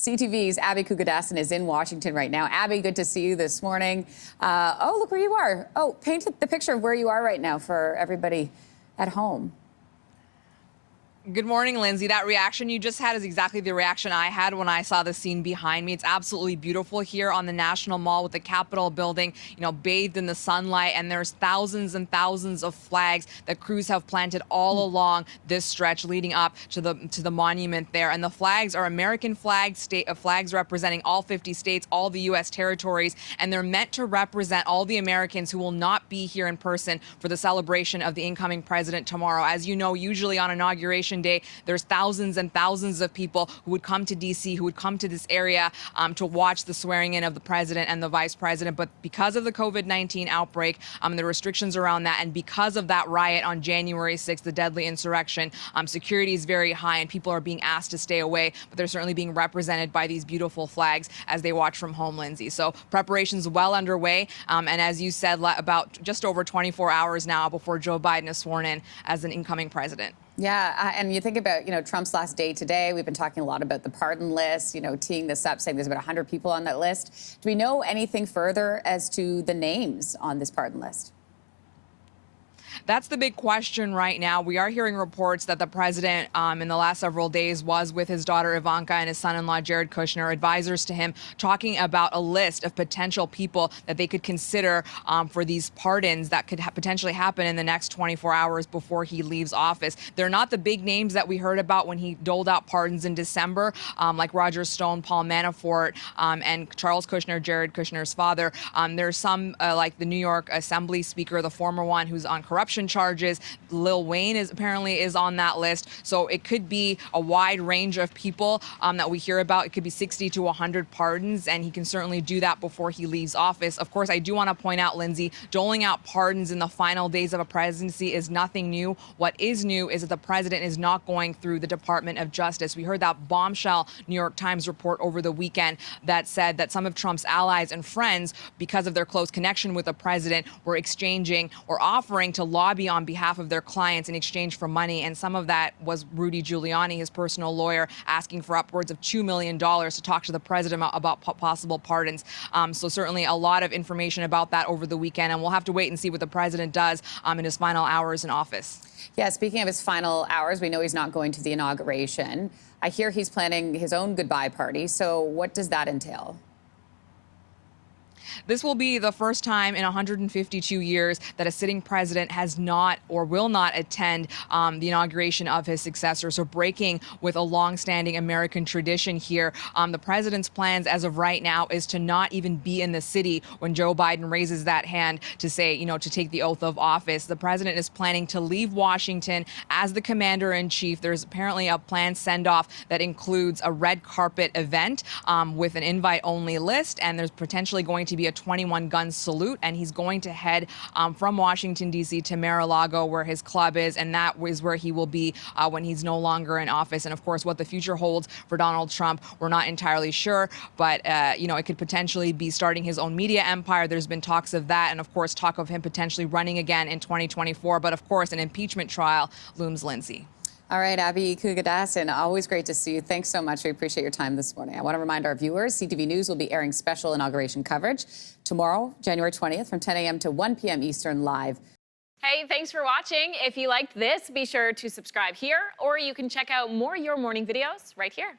CTV's Abby Kugadassin is in Washington right now. Abby, good to see you this morning. Oh, look where you are. Oh, paint the picture of where you are right now for everybody at home. Good morning, Lindsay. That reaction you just had is exactly the reaction I had when I saw the scene behind me. It's absolutely beautiful here on the National Mall with the Capitol building, bathed in the sunlight. And there's thousands and thousands of flags that crews have planted all along this stretch leading up to the monument there. And the flags are American flags, flags representing all 50 states, all the U.S. territories. And they're meant to represent all the Americans who will not be here in person for the celebration of the incoming president tomorrow. As you know, usually on Inauguration Day, there's thousands and thousands of people who would come to D.C., who would come to this area to watch the swearing in of the president and the vice president. But because of the COVID-19 outbreak, the restrictions around that, and because of that riot on January 6th, the deadly insurrection, security is very high and people are being asked to stay away. But they're certainly being represented by these beautiful flags as they watch from home, Lindsay. So preparations well underway. And as you said, about just over 24 hours now before Joe Biden is sworn in as an incoming president. Yeah, and you think about, Trump's last day today. We've been talking a lot about the pardon list, teeing this up, saying there's about 100 people on that list. Do we know anything further as to the names on this pardon list? That's the big question right now. We are hearing reports that the president in the last several days was with his daughter Ivanka and his son-in-law Jared Kushner, advisors to him, talking about a list of potential people that they could consider for these pardons that could potentially happen in the next 24 hours before he leaves office. They're not the big names that we heard about when he doled out pardons in December, like Roger Stone, Paul Manafort, and Charles Kushner, Jared Kushner's father. There's some like the New York Assembly Speaker, the former one, who's on corruption charges. Lil Wayne is on that list. So it could be a wide range of people that we hear about. It could be 60 to 100 pardons, and he can certainly do that before he leaves office. Of course, I do want to point out, Lindsay, doling out pardons in the final days of a presidency is nothing new. What is new is that the president is not going through the Department of Justice. We heard that bombshell New York Times report over the weekend that said that some of Trump's allies and friends, because of their close connection with the president, were exchanging or offering to lobby on behalf of their clients in exchange for money. And some of that was Rudy Giuliani, his personal lawyer, asking for upwards of $2 million to talk to the president about possible pardons. So certainly a lot of information about that over the weekend. And we'll have to wait and see what the president does in his final hours in office. Yeah, speaking of his final hours, we know he's not going to the inauguration. I hear he's planning his own goodbye party. So what does that entail? This will be the first time in 152 years that a sitting president has not or will not attend the inauguration of his successor. So breaking with a longstanding American tradition here. The president's plans as of right now is to not even be in the city when Joe Biden raises that hand to say, to take the oath of office. The president is planning to leave Washington as the commander-in-chief. There's apparently a planned send-off that includes a red carpet event with an invite-only list, and there's potentially going to be a 21-gun salute, and he's going to head from Washington, D.C. to Mar-a-Lago, where his club is, and that is where he will be when he's no longer in office. And of course, what the future holds for Donald Trump, we're not entirely sure, but it could potentially be starting his own media empire. There's been talks of that, and of course, talk of him potentially running again in 2024. But of course, an impeachment trial looms, Lindsay. All right, Abby Kugadassin, always great to see you. Thanks so much. We appreciate your time this morning. I want to remind our viewers, CTV News will be airing special inauguration coverage tomorrow, January 20th, from 10 a.m. to 1 p.m. Eastern live. Hey, thanks for watching. If you liked this, be sure to subscribe here, or you can check out more Your Morning videos right here.